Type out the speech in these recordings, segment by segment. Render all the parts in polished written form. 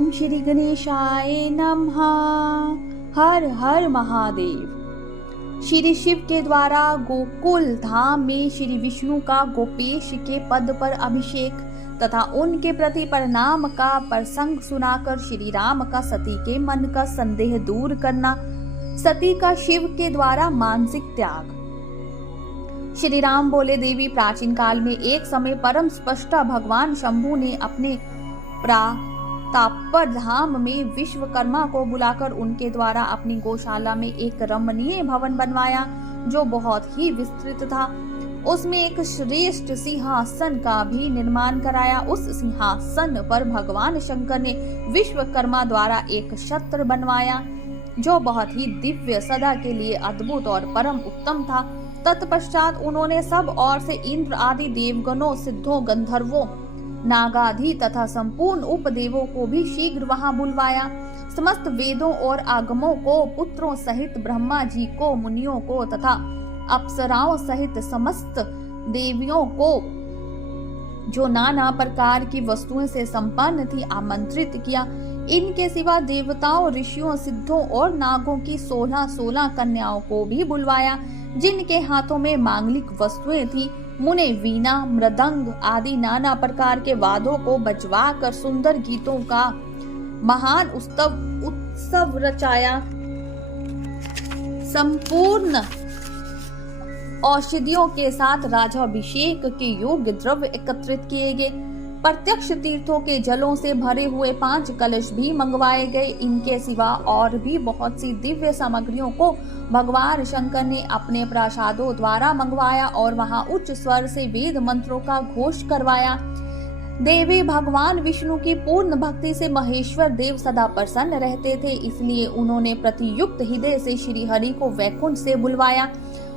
ओम श्री गणेशाय नमः। हर हर महादेव। श्री शिव के द्वारा गोकुल धाम में श्री विष्णु का गोपेश के पद पर अभिषेक तथा उनके प्रति प्रणाम का प्रसंग सुनाकर श्री राम का सती के मन का संदेह दूर करना, सती का शिव के द्वारा मानसिक त्याग। श्री राम बोले, देवी, प्राचीन काल में एक समय परम स्पष्टा भगवान शंभु ने अपने प्रतापर धाम में विश्वकर्मा को बुलाकर उनके द्वारा अपनी गौशाला में एक रमणीय भवन बनवाया जो बहुत ही विस्तृत था। उसमें एक श्रेष्ठ सिंहासन का भी निर्माण कराया। उस सिंहासन पर भगवान शंकर ने विश्वकर्मा द्वारा एक छत्र बनवाया जो बहुत ही दिव्य, सदा के लिए अद्भुत और परम उत्तम था। तत्पश्चात उन्होंने सब ओर से इंद्र आदि देवगणों, सिद्धों, गंधर्वों, नागादि तथा संपूर्ण उपदेवों को भी शीघ्र वहां बुलवाया। समस्त वेदों और आगमों को, पुत्रों सहित ब्रह्मा जी को, मुनियों को तथा अप्सराओं सहित समस्त देवियों को जो नाना प्रकार की वस्तुओं से संपन्न थी आमंत्रित किया। इनके सिवा देवताओं, ऋषियों, सिद्धों और नागों की 16 कन्याओं को भी बुलवाया जिनके हाथों में मांगलिक वस्तुएं थी। मुने वीणा, मृदंग आदि नाना प्रकार के वाद्यों को बजवा कर सुंदर गीतों का महान उत्सव रचाया। संपूर्ण औषधियों के साथ राजाभिषेक के योग्य द्रव्य एकत्रित किए गए। प्रत्यक्ष तीर्थों के जलों से भरे हुए 5 कलश भी मंगवाए गए। इनके सिवा और भी बहुत सी दिव्य सामग्रियों को भगवान शंकर ने अपने प्रासादों द्वारा मंगवाया और वहां उच्च स्वर से वेद मंत्रों का घोष करवाया। देवी भगवान विष्णु की पूर्ण भक्ति से महेश्वर देव सदा प्रसन्न रहते थे, इसलिए उन्होंने प्रतियुक्त हृदय से श्री हरि को वैकुंठ से बुलवाया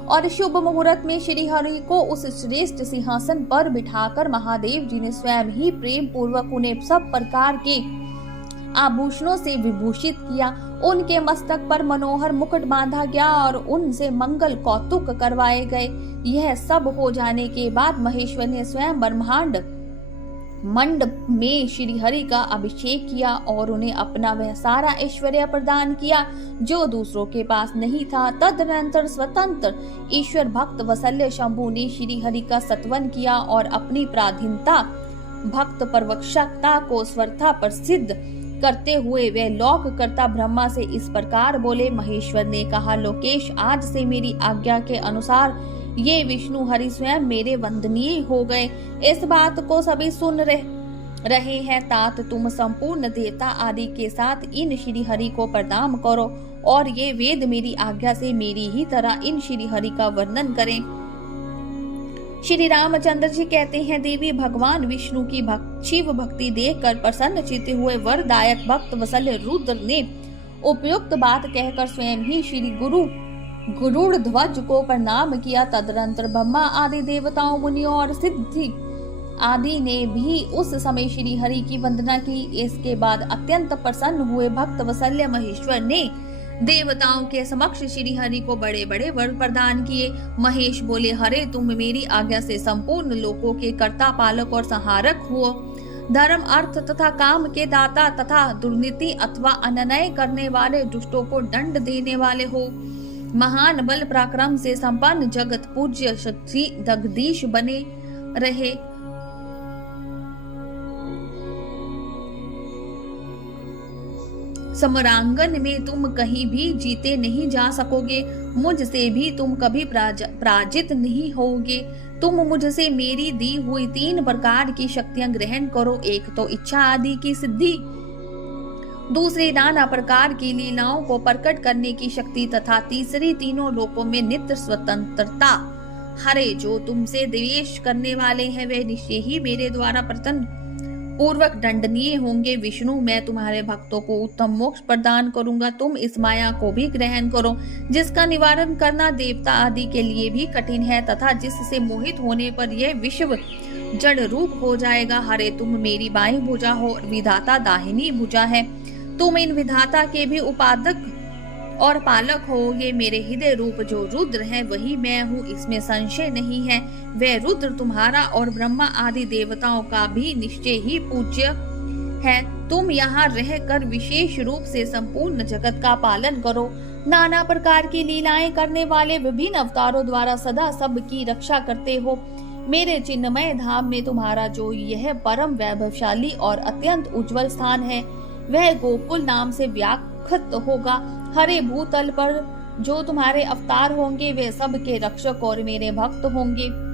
और शुभ मुहूर्त में श्री हरि को उस श्रेष्ठ सिंहासन पर बिठाकर महादेव जी ने स्वयं ही प्रेम पूर्वक उन्हें सब प्रकार के आभूषणों से विभूषित किया। उनके मस्तक पर मनोहर मुकुट बांधा गया और उनसे मंगल कौतुक करवाए गए। यह सब हो जाने के बाद महेश्वर ने स्वयं ब्रह्मांड मंडप में श्री हरि का अभिषेक किया और उन्हें अपना वह सारा ऐश्वर्य प्रदान किया जो दूसरों के पास नहीं था। तदनंतर स्वतंत्र ईश्वर भक्त वत्सल शंभु ने श्री हरि का सत्वन किया और अपनी पराधीनता, भक्त परवक्षता को स्वरथा प्रसिद्ध करते हुए वे लोक कर्ता ब्रह्मा से इस प्रकार बोले। महेश्वर ने कहा, लोकेश, आज से मेरी आज्ञा के अनुसार ये विष्णु हरि स्वयं मेरे वंदनीय हो गए। इस बात को सभी सुन रहे हैं। तात तुम संपूर्ण देवता आदि के साथ इन श्री हरि को प्रणाम करो और ये वेद मेरी आज्ञा से मेरी ही तरह इन श्री हरि का वर्णन करें। श्री रामचंद्र जी कहते हैं, देवी, भगवान विष्णु की शिव भक्ति देखकर प्रसन्न चित्त हुए वरदायक भक्त वत्सल रुद्र ने उपयुक्त बात कहकर स्वयं ही श्री गरुड़ ध्वज को प्रणाम किया। तदनंतर ब्रह्मा आदि देवताओं, मुनियों और सिद्धि आदि ने भी उस समय श्री हरि की वंदना की। इसके बाद अत्यंत प्रसन्न हुए भक्त वत्सल महेश्वर ने देवताओं के समक्ष श्री हरि को बड़े बड़े वर प्रदान किए। महेश बोले, हरे, तुम मेरी आज्ञा से संपूर्ण लोकों के कर्ता, पालक और संहारक हुओ। धर्म, अर्थ तथा काम के दाता तथा दुर्नीति अथवा अन्याय करने वाले दुष्टों को दंड देने वाले हो। महान बल पराक्रम से संपन्न, जगत पूज्य, क्षत्रिय जगदीश बने रहे। समरांगन में तुम कहीं भी जीते नहीं जा सकोगे। मुझसे भी तुम कभी पराजित नहीं होगे। तुम मुझसे मेरी दी हुई 3 प्रकार की शक्तियां ग्रहण करो। एक तो इच्छा आदि की सिद्धि, दूसरी नाना प्रकार की लीलाओं को प्रकट करने की शक्ति तथा तीसरी तीनों लोकों में नित्य स्वतंत्रता। हरे, जो तुमसे द्वेष करने वाले हैं वे निश्चय ही मेरे द्वारा प्रतन पूर्वक दंडनीय होंगे। विष्णु, मैं तुम्हारे भक्तों को उत्तम मोक्ष प्रदान करूंगा। तुम इस माया को भी ग्रहण करो जिसका निवारण करना देवता आदि के लिए भी कठिन है तथा जिससे मोहित होने पर यह विश्व जड़ रूप हो जाएगा। हरे, तुम मेरी बाईं भुजा हो, विधाता दाहिनी भुजा है। तुम इन विधाता के भी उपादक और पालक हो। ये मेरे हृदय रूप जो रुद्र है वही मैं हूँ, इसमें संशय नहीं है। वह रुद्र तुम्हारा और ब्रह्मा आदि देवताओं का भी निश्चय ही पूज्य है तुम यहाँ रहकर विशेष रूप से संपूर्ण जगत का पालन करो। नाना प्रकार की लीलाएं करने वाले विभिन्न अवतारों द्वारा सदा सबकी रक्षा करते हो। मेरे चिन्मय धाम में तुम्हारा जो यह परम वैभवशाली और अत्यंत उज्जवल स्थान है, वह गोकुल नाम से व्याख्यात होगा। हरे भूतल पर जो तुम्हारे अवतार होंगे, वे सब के रक्षक और मेरे भक्त होंगे।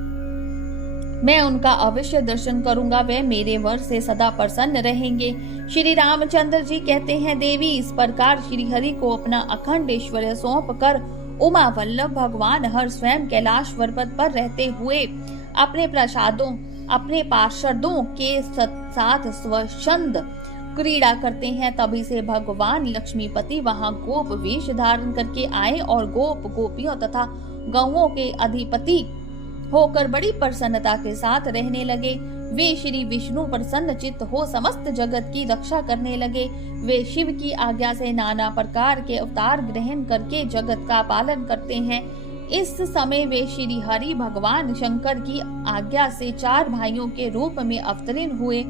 मैं उनका अवश्य दर्शन करूंगा, वे मेरे वर से सदा प्रसन्न रहेंगे। श्री रामचंद्र जी कहते हैं, देवी इस प्रकार श्री हरि को अपना अखंड ऐश्वर्य सौंप कर उमा वल्लभ भगवान हर स्वयं कैलाश पर्वत पर रहते हुए अपने पार्षदों के साथ स्वच्छंद क्रीड़ा करते हैं। तभी से भगवान लक्ष्मीपति वहां गोप वेश धारण करके आए और गोप गोपियों तथा गौओं के अधिपति होकर बड़ी प्रसन्नता के साथ रहने लगे। वे श्री विष्णु प्रसन्न चित्त हो समस्त जगत की रक्षा करने लगे। वे शिव की आज्ञा से नाना प्रकार के अवतार ग्रहण करके जगत का पालन करते हैं। इस समय वे श्री हरि भगवान शंकर की आज्ञा से 4 भाइयों के रूप में अवतरण हुए।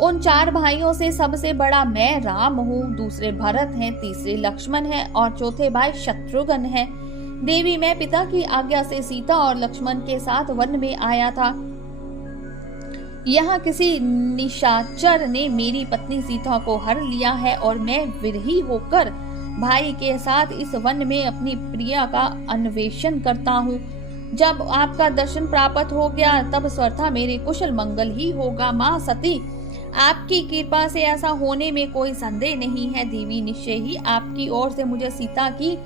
उन 4 भाइयों से सबसे बड़ा मैं राम हूँ, दूसरे भरत हैं, तीसरे लक्ष्मण हैं और चौथे भाई शत्रुघ्न हैं। देवी मैं पिता की आज्ञा से सीता और लक्ष्मण के साथ वन में आया था। यहाँ किसी निशाचर ने मेरी पत्नी सीता को हर लिया है और मैं विरही होकर भाई के साथ इस वन में अपनी प्रिया का अन्वेषण करता हूँ। जब आपका दर्शन प्राप्त हो गया तब स्वतः मेरे कुशल मंगल ही होगा। माँ सती, आपकी कृपा से ऐसा होने में कोई संदेह नहीं है। देवी निश्चय ही आपकी ओर से मुझे सीता की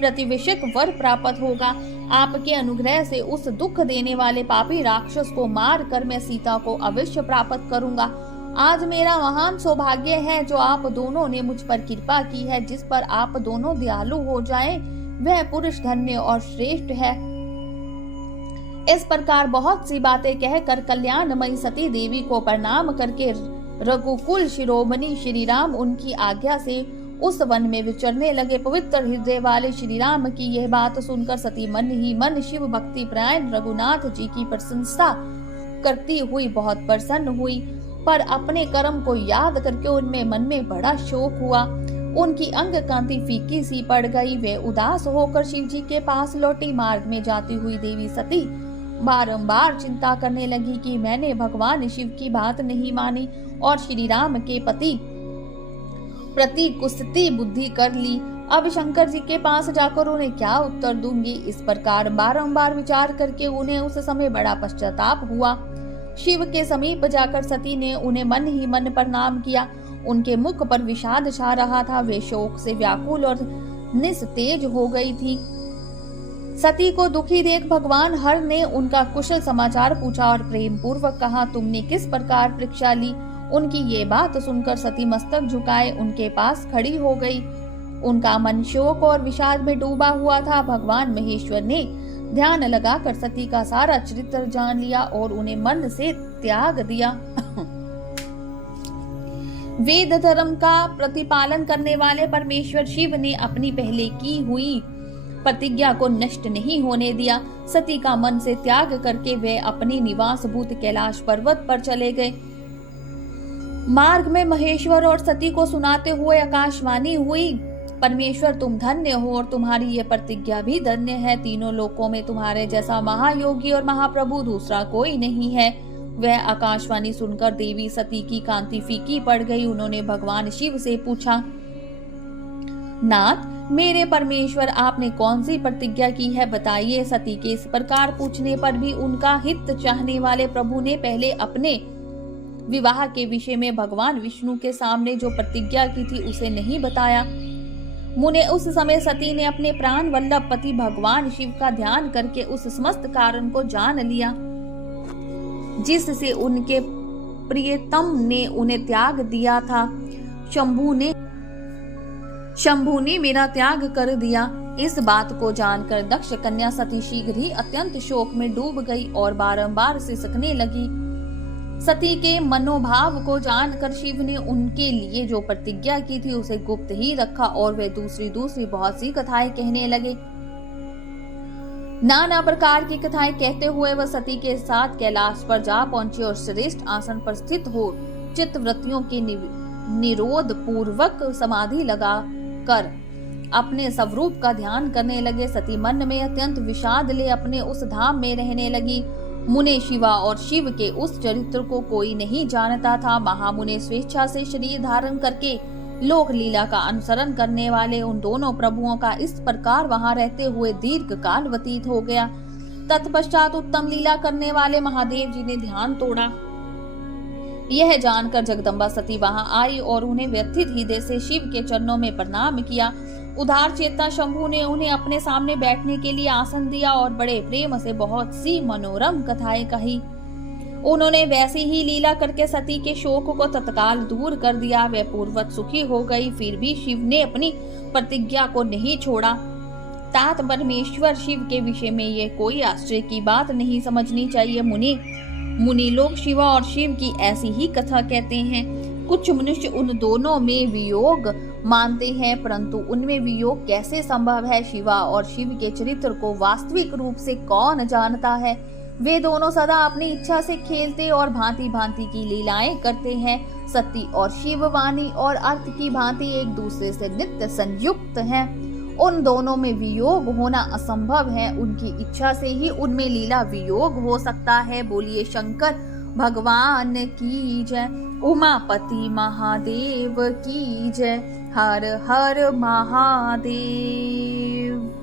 प्रतिवेशक वर प्राप्त होगा। आपके अनुग्रह से उस दुख देने वाले पापी राक्षस को मार कर मैं सीता को अवश्य प्राप्त करूंगा। आज मेरा महान सौभाग्य है जो आप दोनों ने मुझ पर कृपा की है। जिस पर आप दोनों दयालु हो जाएं, वह पुरुष धन्य और श्रेष्ठ है। इस प्रकार बहुत सी बातें कहकर कल्याणमयी सती देवी को प्रणाम करके रघुकुल शिरोमणि श्री राम उनकी आज्ञा से उस वन में विचरने लगे। पवित्र हृदय वाले श्री राम की यह बात सुनकर सती मन ही मन शिव भक्ति परायण रघुनाथ जी की प्रशंसा करती हुई बहुत प्रसन्न हुई, पर अपने कर्म को याद करके उनमें मन में बड़ा शोक हुआ। उनकी अंग कांति फीकी सी पड़ गई। वे उदास होकर शिव जी के पास लौटी। मार्ग में जाती हुई देवी सती बारंबार चिंता करने लगी कि मैंने भगवान शिव की बात नहीं मानी और श्री राम के प्रति कुत्सित बुद्धि कर ली। अब शंकर जी के पास जाकर उन्हें क्या उत्तर दूंगी। इस प्रकार बारंबार विचार करके उन्हें उस समय बड़ा पश्चाताप हुआ। शिव के समीप जाकर सती ने उन्हें मन ही मन प्रणाम किया। उनके मुख पर विषाद छा रहा था। वे शोक से व्याकुल और निस्तेज हो गई थी। सती को दुखी देख भगवान हर ने उनका कुशल समाचार पूछा और प्रेम पूर्वक कहा, तुमने किस प्रकार परीक्षा ली। उनकी ये बात सुनकर सती मस्तक झुकाए उनके पास खड़ी हो गई। उनका मन शोक और विषाद में डूबा हुआ था। भगवान महेश्वर ने ध्यान लगाकर सती का सारा चरित्र जान लिया और उन्हें मन से त्याग दिया। वेद धर्म का प्रतिपालन करने वाले परमेश्वर शिव ने अपनी पहले की हुई प्रतिज्ञा को नष्ट नहीं होने दिया। सती का मन से त्याग करके वे अपनी निवास भूत कैलाश पर्वत पर चले गए। मार्ग में महेश्वर और सती को सुनाते हुए आकाशवाणी हुई, परमेश्वर तुम धन्य हो और तुम्हारी ये प्रतिज्ञा भी धन्य है। तीनों लोकों में तुम्हारे जैसा महायोगी और महाप्रभु दूसरा कोई नहीं है। वह आकाशवाणी सुनकर देवी सती की कांति फीकी पड़ गई। उन्होंने भगवान शिव से पूछा, नाथ मेरे परमेश्वर आपने कौन सी प्रतिज्ञा की है, बताइए। सती के इस प्रकार पूछने पर भी उनका हित चाहने वाले प्रभु ने पहले अपने विवाह के विषय में भगवान विष्णु के सामने जो प्रतिज्ञा की थी उसे नहीं बताया। मुने उस समय सती ने अपने प्राण वल्लभ पति भगवान शिव का ध्यान करके उस समस्त कारण को जान लिया जिससे उनके प्रियतम ने उन्हें त्याग दिया था। शंभु ने मेरा त्याग कर दिया। इस बात को जानकर दक्ष कन्या सती शीघ्र ही अत्यंत शोक में डूब गई और बारंबार सिसकने लगी। सती के मनोभाव को जानकर शिव ने उनके लिए जो प्रतिज्ञा की थी उसे गुप्त ही रखा और वे दूसरी बहुत सी कथाएं कहने लगे। नाना प्रकार की कथाएं कहते हुए वह सती के साथ कैलाश पर जा पहुंचे और श्रेष्ठ आसन पर स्थित हो चित्तवृत्तियों के निरोध पूर्वक समाधि लगा कर अपने स्वरूप का ध्यान करने लगे। सती मन में अत्यंत विषाद ले अपने उस धाम में रहने लगी। मुने शिवा और शिव के उस चरित्र को कोई नहीं जानता था। महामुने स्वेच्छा से शरीर धारण करके लोक लीला का अनुसरण करने वाले उन दोनों प्रभुओं का इस प्रकार वहां रहते हुए दीर्घ काल व्यतीत हो गया। तत्पश्चात उत्तम लीला करने वाले महादेव जी ने ध्यान तोड़ा। यह जानकर जगदम्बा सती वहां आई और उन्हें व्यथित हृदय से शिव के चरणों में प्रणाम किया। उदार चेता शंभु ने उन्हें अपने सामने बैठने के लिए आसन दिया और बड़े प्रेम से बहुत सी मनोरम कथाएं कही। उन्होंने वैसी ही लीला करके सती के शोक को तत्काल दूर कर दिया। वह पूर्ववत सुखी हो गई। फिर भी शिव ने अपनी प्रतिज्ञा को नहीं छोड़ा। तात परमेश्वर शिव के विषय में ये कोई आश्चर्य की बात नहीं समझनी चाहिए। मुनि लोग शिवा और शिव की ऐसी ही कथा कहते हैं। कुछ मनुष्य उन दोनों में वियोग मानते हैं, परंतु उनमें वियोग कैसे संभव है? शिवा और शिव के चरित्र को वास्तविक रूप से कौन जानता है? वे दोनों सदा अपनी इच्छा से खेलते और भांति भांति की लीलाएं करते हैं। सती और शिव वाणी और अर्थ की भांति एक दूसरे से नित्य संयुक्त हैं। उन दोनों में वियोग होना असंभव है। उनकी इच्छा से ही उनमें लीला वियोग हो सकता है। बोलिए शंकर भगवान की जय। उमापति महादेव की जय। हर हर महादेव।